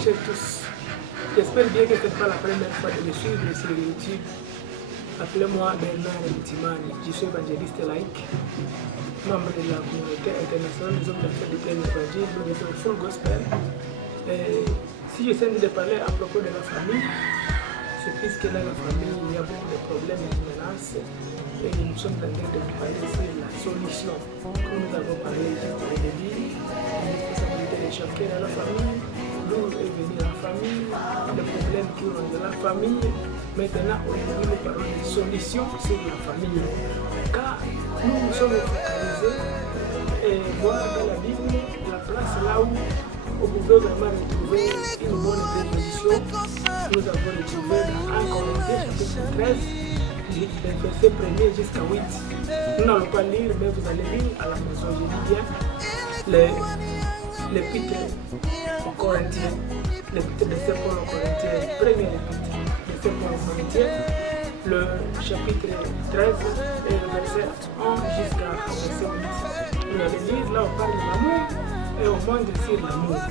cherchent tous. J'espère bien que ce n'est pas la première fois de me suivre sur YouTube. Appelez-moi Bernard Timani, je suis évangéliste laïque, membre de la communauté internationale des hommes d'affaires de plein évangile, nous disons full gospel. Si je suis de parler à propos de la famille, c'est puisque dans la famille il y a beaucoup de problèmes et de menaces et nous sommes en train de parler sur la solution. Comme nous avons parlé juste au début, la responsabilité de chacun dans la famille, d'où est venue la famille, les problèmes qui ont dans la famille. Maintenant, aujourd'hui, nous parlons de solutions sur la famille. Car nous sommes focalisés et voir dans la Bible la place là où on pouvait vraiment retrouver une bonne résolution. Nous avons retrouvé dans 1 Corinthiens chapitre 13, les versets 1er jusqu'à 8. Nous n'allons pas lire, mais vous allez lire à la maison, je dis bien, l'épître aux Corinthiens, l'épître de Saint Paul aux Corinthiens, première épître. Le chapitre 13 et le verset 1 jusqu'à verset 8. Vous allez lire, là on parle de l'amour et on montre sur l'amour.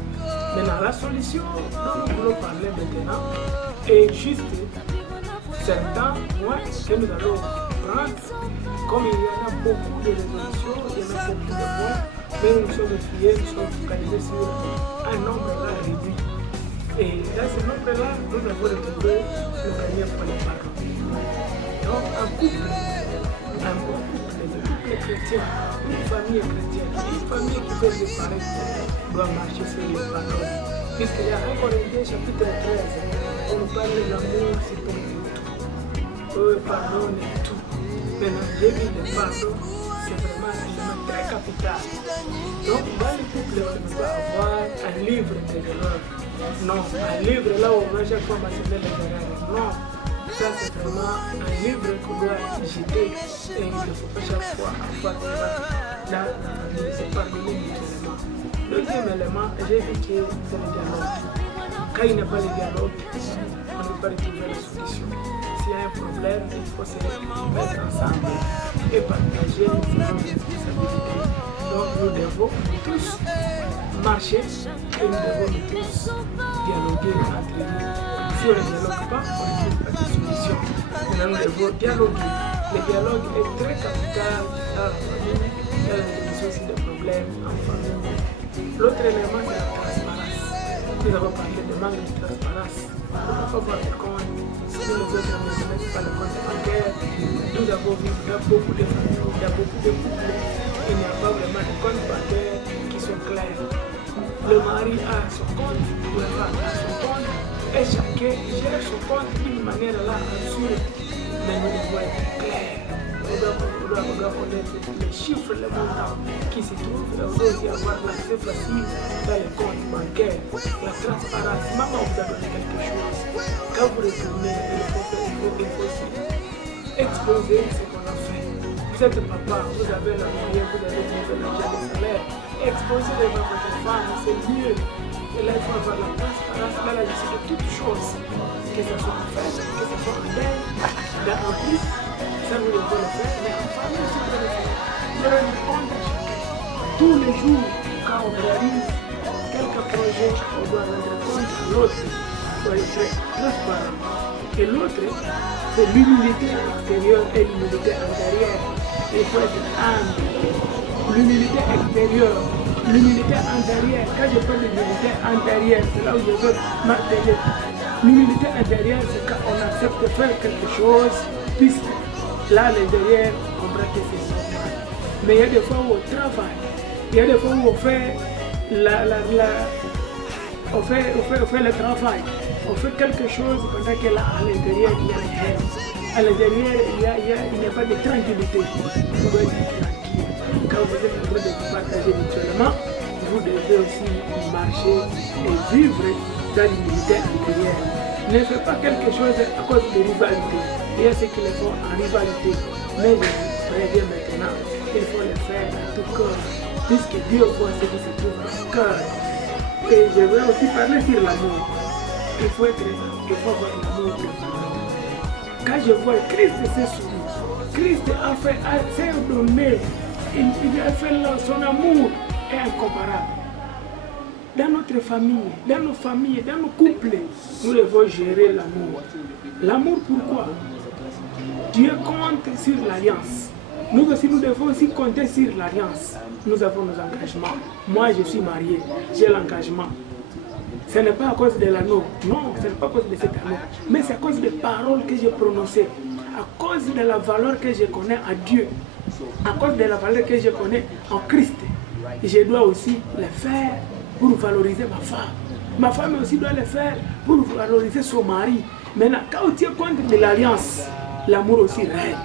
Maintenant la solution dont nous voulons parler maintenant est juste certains points que nous allons prendre. Comme il y en a beaucoup de résolutions, il y en a beaucoup de points, mais nous sommes fiers, nous sommes focalisés sur un nombre là réduit. Et dans ce nombre-là, nous avons retrouvé le premier point de parole. Donc, un couple chrétien, une famille chrétienne, une famille qui peut disparaître doit marcher sur les paroles. Puisqu'il y a 1 Corinthiens chapitre 13, on nous parle de l'amour, c'est pour tout. Pardonne tout. Maintenant, j'ai vu le pardon, c'est vraiment un élément très capital. Donc, dans le couple, on ne peut pas avoir un livre de l'erreur. Non, un livre là où on va chaque fois mentionner les erreurs. Non, ça c'est vraiment un livre qu'on doit jeter et il ne faut pas chaque fois avoir dans la famille, c'est pardonner mutuellement. Deuxième élément, j'ai vu que c'est le dialogue. Quand il n'y a pas de dialogue, on ne peut pas retrouver la solution. S'il y a un problème, il faut se mettre ensemble et partager nos responsabilités. Donc nous devons tous marcher et nous devons tous dialoguer entre nous. Si on ne dialogue pas, on ne trouve pas de solution. Maintenant, nous devons dialoguer. Le dialogue est très capital dans la famille et la résolution aussi des problèmes en famille. L'autre élément, c'est la transparence. Nous avons parlé de manque de transparence. On ne peut pas voir les comptes. Si nous autres ne connaissons pas le compte bancaire, nous avons vu dans beaucoup de familles, dans beaucoup de couples, il n'y a pas vraiment de compte bancaire qui sont clairs. Le mari a son compte, la femme a son compte, et chacun gère son compte d'une manière là assurée. Mais nous devons être clairs. On doit connaître les chiffres, les montants qui se trouvent, et on doit aussi avoir l'accès facile dans les comptes bancaires. La transparence, maman vous a donné quelque chose. Quand vous retournez, il faut aussi exposer ce qu'on a fait. Vous êtes papa, vous avez la moyenne, vous avez l'argent de salaire. Exposer devant votre femme, c'est mieux. Et là, il faut avoir la transparence dans la gestion de toutes choses. Que ce soit en fait, que ce soit en l'air, dans un plus, ça nous devons le faire, mais en famille aussi, vous le faire. Vous allez répondre tous les jours, quand on réalise quelques projets, on doit rendre compte à l'autre. Soyez très transparent. Et l'autre, c'est l'humilité extérieure et l'humilité intérieure. Il faut être humble. L'humilité extérieure, l'humilité intérieure. Quand je parle d'humilité intérieure, c'est là où je veux marteler. L'humilité intérieure, c'est quand on accepte de faire quelque chose, puisque là, l'intérieur, on comprend que c'est normal. Mais il y a des fois où on travaille, il y a des fois où on fait le travail, on fait quelque chose pendant que là, à l'intérieur, il y a une haine. À l'intérieur, il n'y a pas de tranquillité. Vous doit être tranquille. Quand vous êtes en train de vous partager mutuellement, vous devez aussi marcher et vivre dans l'unité intérieure. Ne faites pas quelque chose à cause de rivalité. Il y a ceux qui le font en rivalité. Mais je vous préviens maintenant, il faut le faire de tout cœur. Puisque Dieu voit ce qui se trouve dans le cœur. Et je veux aussi parler sur l'amour. Il faut avoir l'amour pour l'amour. Quand je vois Christ s'est souri, Christ s'est donné, il a fait son amour est incomparable. dans notre famille, dans nos familles, dans nos couples, nous devons gérer l'amour. L'amour, pourquoi? Dieu compte sur l'alliance. Nous aussi, nous devons aussi compter sur l'alliance. Nous avons nos engagements. Moi, je suis marié, j'ai l'engagement. Ce n'est pas à cause de l'anneau, non, ce n'est pas à cause de cet anneau, mais c'est à cause des paroles que j'ai prononcées, à cause de la valeur que je connais à Dieu, à cause de la valeur que je connais en Christ. Je dois aussi le faire pour valoriser ma femme. Ma femme aussi doit le faire pour valoriser son mari. Maintenant, quand tu es contre de l'alliance, l'amour aussi règne.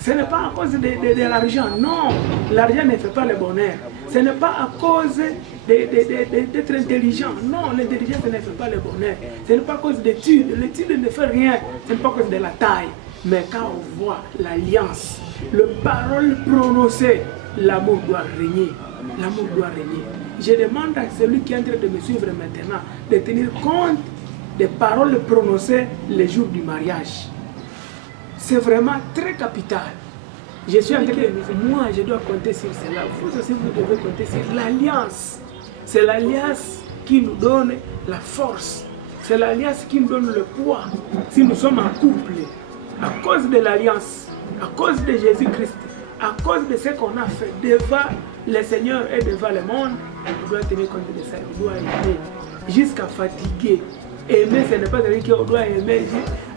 Ce n'est pas à cause de l'argent, non. L'argent ne fait pas le bonheur. Ce n'est pas à cause d'être intelligent, non. L'intelligence ne fait pas le bonheur. Ce n'est pas à cause d'études. L'étude ne fait rien. Ce n'est pas à cause de la taille. Mais quand on voit l'alliance, les paroles prononcées, l'amour doit régner. L'amour doit régner. Je demande à celui qui est en train de me suivre maintenant de tenir compte des paroles prononcées le jour du mariage. C'est vraiment très capital. Je suis en train de dire, moi je dois compter sur cela. Vous aussi vous devez compter sur l'alliance. C'est l'alliance qui nous donne la force. C'est l'alliance qui nous donne le poids. Si nous sommes en couple, à cause de l'alliance, à cause de Jésus-Christ, à cause de ce qu'on a fait devant le Seigneur et devant le monde, on doit tenir compte de ça. On doit aimer jusqu'à fatiguer. Aimer, ce n'est pas dire qu'on doit aimer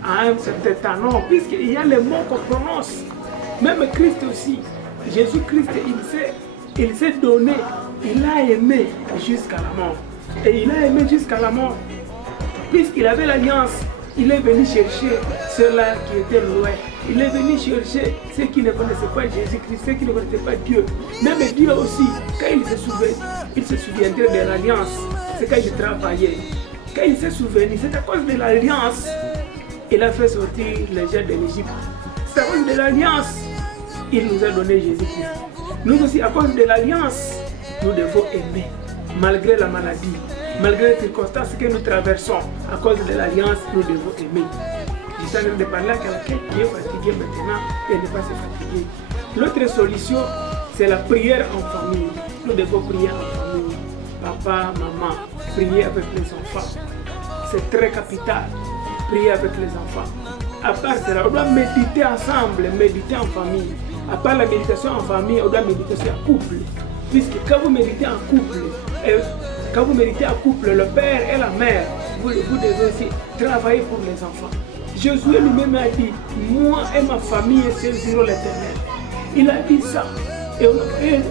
à un certain temps. Non, puisqu'il y a les mots qu'on prononce. Même Christ aussi. Jésus-Christ, il s'est donné. Il a aimé jusqu'à la mort. Et il a aimé jusqu'à la mort. Puisqu'il avait l'alliance, il est venu chercher ceux-là qui étaient loin. Il est venu chercher ceux qui ne connaissaient pas Jésus-Christ, ceux qui ne connaissaient pas Dieu. Même Dieu aussi, quand il se souviendrait de l'alliance, c'est quand il travaillait. Quand il s'est souvenu, c'est à cause de l'alliance qu'il a fait sortir les gens de l'Égypte. C'est à cause de l'alliance qu'il nous a donné Jésus-Christ. Nous aussi, à cause de l'alliance, nous devons aimer, malgré la maladie, malgré les circonstances que nous traversons. À cause de l'alliance, nous devons aimer. Je suis en train de parler à quelqu'un qui est fatigué maintenant et ne pas se fatiguer. L'autre solution, c'est la prière en famille. Nous devons prier en famille. Papa, maman, prier avec les enfants. C'est très capital. Prier avec les enfants. À part cela, on doit méditer ensemble, méditer en famille. À part la méditation en famille, on doit méditer aussi en couple. Puisque quand vous méditez en couple, le père et la mère, vous devez aussi travailler pour les enfants. Josué lui-même a dit, moi et ma famille serviront l'Éternel. Il a dit ça. Et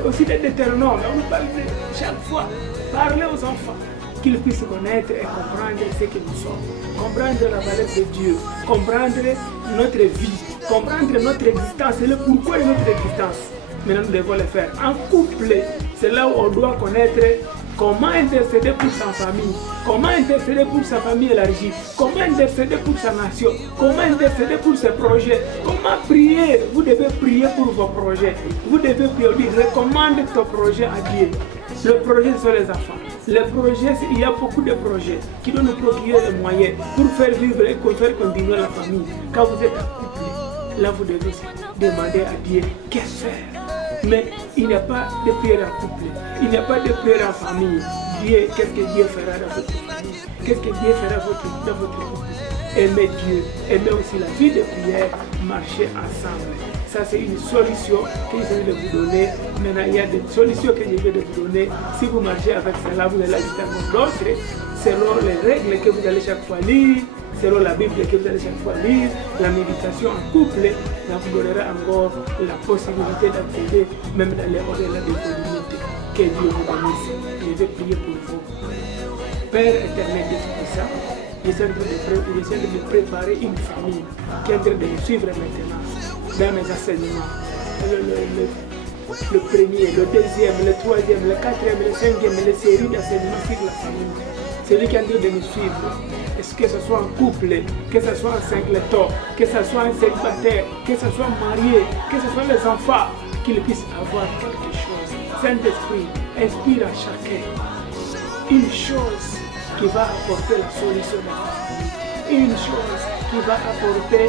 aussi des Deutéronomes, on parle de chaque fois, parler aux enfants, qu'ils puissent connaître et comprendre ce que nous sommes, comprendre la valeur de Dieu, comprendre notre vie, comprendre notre existence et le pourquoi de notre existence. Maintenant, nous devons le faire en couple. C'est là où on doit connaître comment intercéder pour sa famille, comment intercéder pour sa famille élargie, comment intercéder pour sa nation, comment intercéder pour ses projets, comment prier. Vous devez prier pour vos projets. Vous devez prier, recommande ton projet à Dieu. Le projet sur les enfants. Les projets, il y a beaucoup de projets qui doivent nous procurer les moyens pour faire vivre et faire continuer la famille. Quand vous êtes en couple, là vous devez demander à Dieu qu'est-ce faire. Mais il n'y a pas de prière en couple, il n'y a pas de prière en famille. Dieu, qu'est-ce que Dieu fera dans votre famille? Qu'est-ce que Dieu fera dans votre couple? Aimer Dieu, aimer aussi la vie de prière, marcher ensemble. Ça, c'est une solution que je vais vous donner. Maintenant, il y a des solutions que je vais vous donner. Si vous marchez avec cela, vous allez ajouter encore d'autres, selon les règles que vous allez chaque fois lire, selon la Bible que vous allez chaque fois lire, la méditation en couple, ça vous donnera encore la possibilité d'accéder même dans les au-delà des limites. Que Dieu vous bénisse. Je vais prier pour vous. Père éternel de Tout-Puissant, j'essaie de préparer une famille qui est en train de me suivre maintenant dans mes enseignements. Le premier, le deuxième, le troisième, le quatrième, le cinquième, les séries d'enseignements sur la famille. Celui qui est en train de me suivre, est-ce que ce soit un couple, que ce soit un singleton, que ce soit un célibataire, que ce soit marié, que ce soit les enfants, qu'ils puissent avoir quelque chose. Saint-Esprit, inspire à chacun une chose qui va apporter la solution de la famille, une chose qui va apporter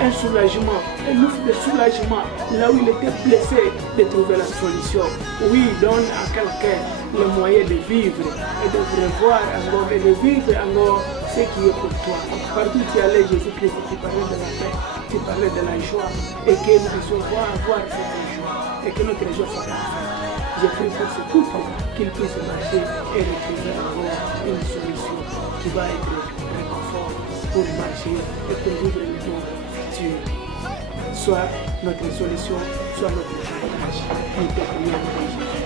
un soulagement, un ouf de soulagement, là où il était blessé, de trouver la solution. Oui, donne à quelqu'un le moyen de vivre et de revoir encore et de vivre encore ce qui est pour toi. Partout où tu allais, Jésus-Christ, tu parlais de la paix, tu parlais de la joie, et que nous puissions avoir cette joie, et que notre joie soit parfaite. Je prie pour ce couple qu'il puisse marcher et retrouver encore une solution qui va être réconfort pour marcher et pour vivre le monde futur. Soit notre solution, soit notre chantage. Nous te prions, Jésus.